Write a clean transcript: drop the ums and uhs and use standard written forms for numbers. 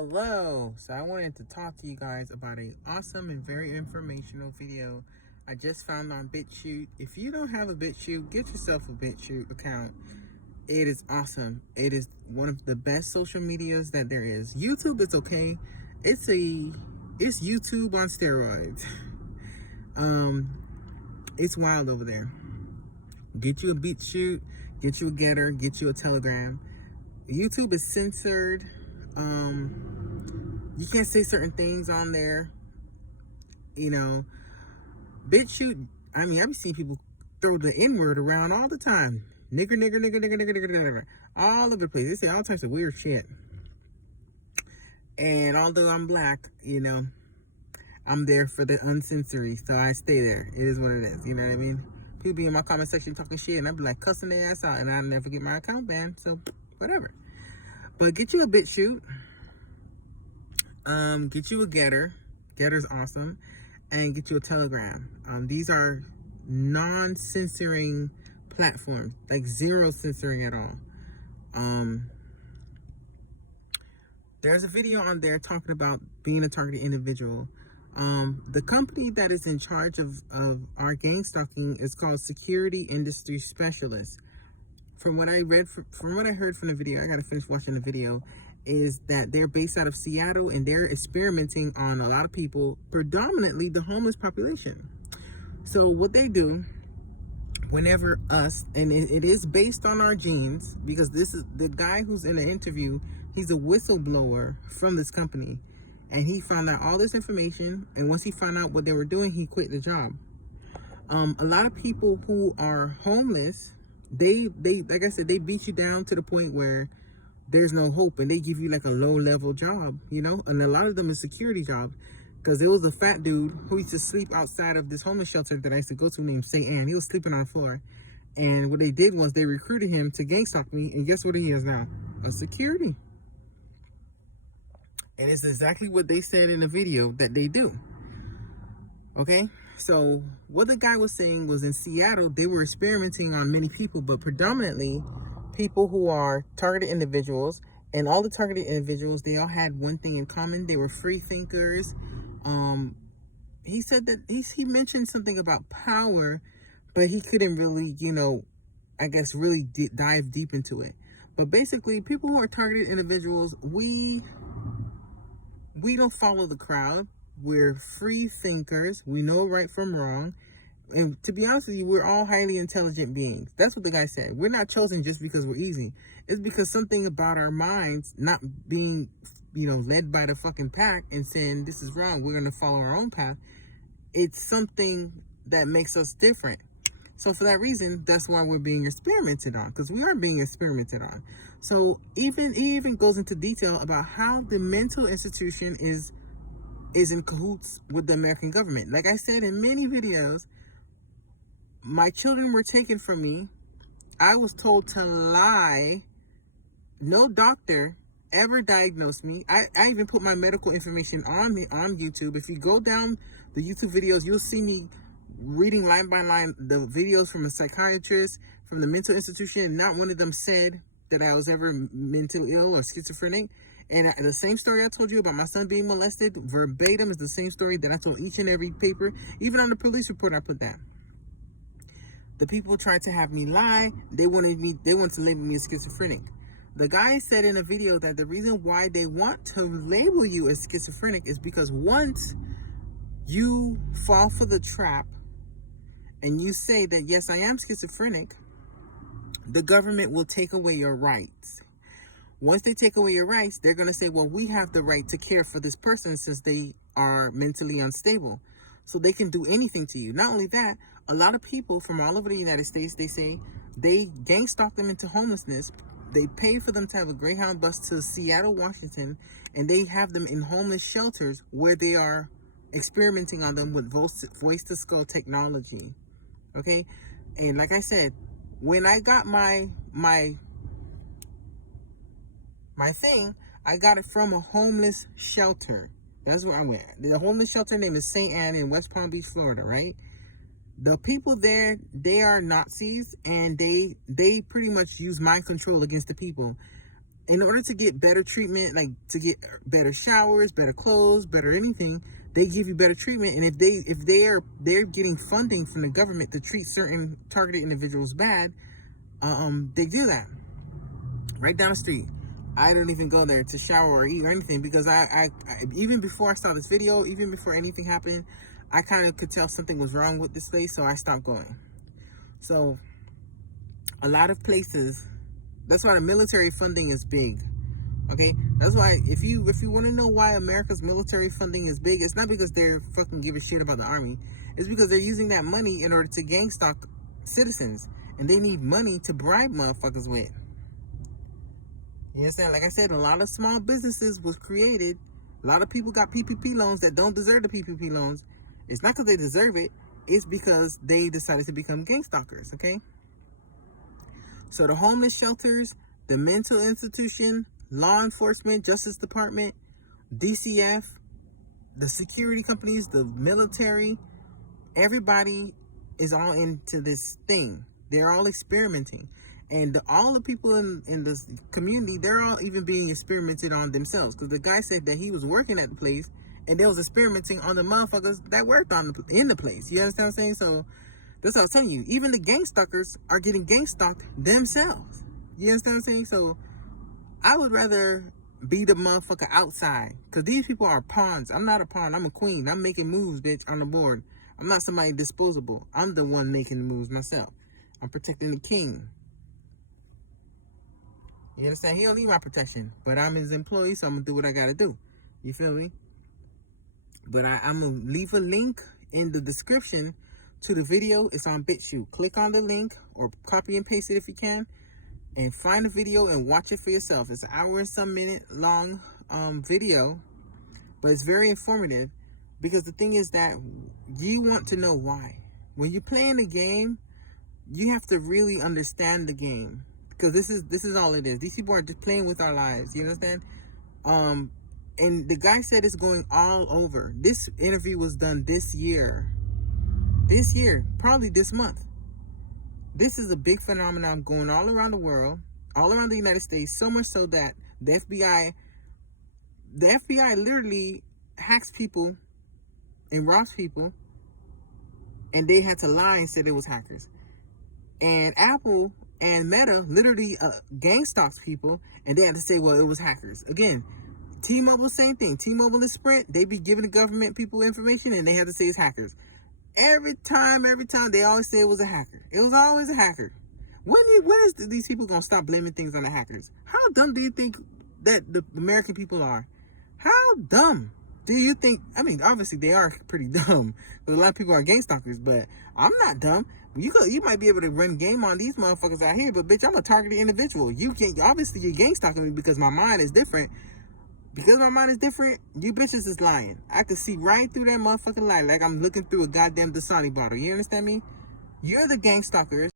Hello, so I wanted to talk to you guys about a awesome and very informational video I just found on BitChute. If you don't have a BitChute, get yourself a BitChute account. It is awesome. It is one of the best social medias that there is. YouTube is okay. It's YouTube on steroids. It's wild over there. Get you a BitChute, get you a Getter, get you a Telegram. YouTube is censored. You can't say certain things on there. BitChute, I be seeing people throw the N-word around all the time. Nigger, nigger, nigger, nigger, nigger, nigger, nigger, all over the place. They say all types of weird shit. And although I'm black, I'm there for the uncensory, so I stay there. It is what it is, you know what I mean? People be in my comment section talking shit, and I be like cussing their ass out, and I never get my account banned, so whatever. But get you a BitChute. Get you a Getter. Getter's awesome. And get you a Telegram. These are non-censoring platforms, like zero censoring at all. There's a video on there talking about being a targeted individual. The company that is in charge of our gang stalking is called Security Industry Specialists. From what I heard from the video, I gotta finish watching the video, is that they're based out of Seattle and they're experimenting on a lot of people, predominantly the homeless population. So what they do, whenever us, and it is based on our genes, because this is the guy who's in the interview, he's a whistleblower from this company, and he found out all this information, and once he found out what they were doing, he quit the job. A lot of people who are homeless, they like I said, they beat you down to the point where there's no hope, and they give you like a low-level job, and a lot of them is security jobs. Because there was a fat dude who used to sleep outside of this homeless shelter that I used to go to named S.I.S. He was sleeping on the floor, and what they did was they recruited him to gang stalk me, and guess what he is now? A security. And it's exactly what they said in the video that they do. Okay, so what the guy was saying was in Seattle, they were experimenting on many people, but predominantly people who are targeted individuals. And all the targeted individuals, they all had one thing in common. They were free thinkers. He said that he mentioned something about power, but he couldn't really, I guess really dive deep into it. But basically, people who are targeted individuals, we don't follow the crowd. We're free thinkers. We know right from wrong. And to be honest with you, we're all highly intelligent beings. That's what the guy said. We're not chosen just because we're easy. It's because something about our minds not being, led by the fucking pack and saying this is wrong, we're going to follow our own path. It's something that makes us different. So for that reason, that's why we're being experimented on, because we are being experimented on. So he even goes into detail about how the mental institution is in cahoots with the American government. Like I said in many videos, my children were taken from me. I was told to lie. No doctor ever diagnosed me. I even put my medical information on YouTube. If you go down the YouTube videos, you'll see me reading line by line the videos from a psychiatrist, from the mental institution, and not one of them said that I was ever mentally ill or schizophrenic. And the same story I told you about my son being molested, verbatim, is the same story that I told each and every paper. Even on the police report, I put that. The people tried to have me lie. They wanted to label me as schizophrenic. The guy said in a video that the reason why they want to label you as schizophrenic is because once you fall for the trap and you say that, yes, I am schizophrenic, the government will take away your rights. Once they take away your rights, they're going to say, well, we have the right to care for this person since they are mentally unstable. So they can do anything to you. Not only that, a lot of people from all over the United States, they say they gang stalk them into homelessness. They pay for them to have a Greyhound bus to Seattle, Washington, and they have them in homeless shelters where they are experimenting on them with voice-to-skull technology. Okay? And like I said, when I got my thing, I got it from a homeless shelter. That's where I went. The homeless shelter name is S.I.S in West Palm Beach, Florida, right? The people there, they are Nazis, and they pretty much use mind control against the people. in order to get better treatment, like to get better showers, better clothes, better anything, they give you better treatment. And if they're getting funding from the government to treat certain targeted individuals bad, they do that right down the street. I don't even go there to shower or eat or anything, because I even before I saw this video, even before anything happened, I kind of could tell something was wrong with this place, so I stopped going. So a lot of places, that's why the military funding is big. Okay, that's why if you want to know why America's military funding is big, it's not because they're fucking giving shit about the army. It's because they're using that money in order to gang stalk citizens, and they need money to bribe motherfuckers with. You understand? Like I said, a lot of small businesses was created. A lot of people got PPP loans that don't deserve the PPP loans. It's not because they deserve it. It's because they decided to become gang stalkers, okay? So the homeless shelters, the mental institution, law enforcement, Justice Department, DCF, the security companies, the military, everybody is all into this thing. They're all experimenting. And all the people in this community, they're all even being experimented on themselves. Because the guy said that he was working at the place and they was experimenting on the motherfuckers that worked in the place. You understand what I'm saying? So that's what I was telling you. Even the gang stalkers are getting gang stalked themselves. You understand what I'm saying? So I would rather be the motherfucker outside. Because these people are pawns. I'm not a pawn. I'm a queen. I'm making moves, bitch, on the board. I'm not somebody disposable. I'm the one making the moves myself. I'm protecting the king. You understand? He don't need my protection, but I'm his employee, so I'm gonna do what I gotta do. You feel me? But I'm gonna leave a link in the description to the video. It's on BitChute. Click on the link or copy and paste it if you can, and find the video and watch it for yourself. It's an hour and some minute long video, but it's very informative, because the thing is that you want to know why. When you're playing the game, you have to really understand the game. Because this is all it is. These people are just playing with our lives. You understand? And the guy said it's going all over. This interview was done this year. This year, probably this month. This is a big phenomenon going all around the world, all around the United States. So much so that the FBI literally hacks people and robs people, and they had to lie and said it was hackers. And Apple and Meta literally gang stalks people, and they had to say, well, it was hackers. Again, T-Mobile, same thing. T-Mobile and Sprint, they be giving the government people information, and they have to say it's hackers. Every time, they always say it was a hacker. It was always a hacker. When is these people going to stop blaming things on the hackers? How dumb do you think that the American people are? How dumb do you think? I mean, obviously, they are pretty dumb. Because a lot of people are gang stalkers, but I'm not dumb. You might be able to run game on these motherfuckers out here, but bitch, I'm a targeted individual. You can't, obviously you're gang stalking me because my mind is different. Because my mind is different, you bitches is lying. I can see right through that motherfucking lie, like I'm looking through a goddamn Dasani bottle. You understand me? You're the gang stalkers.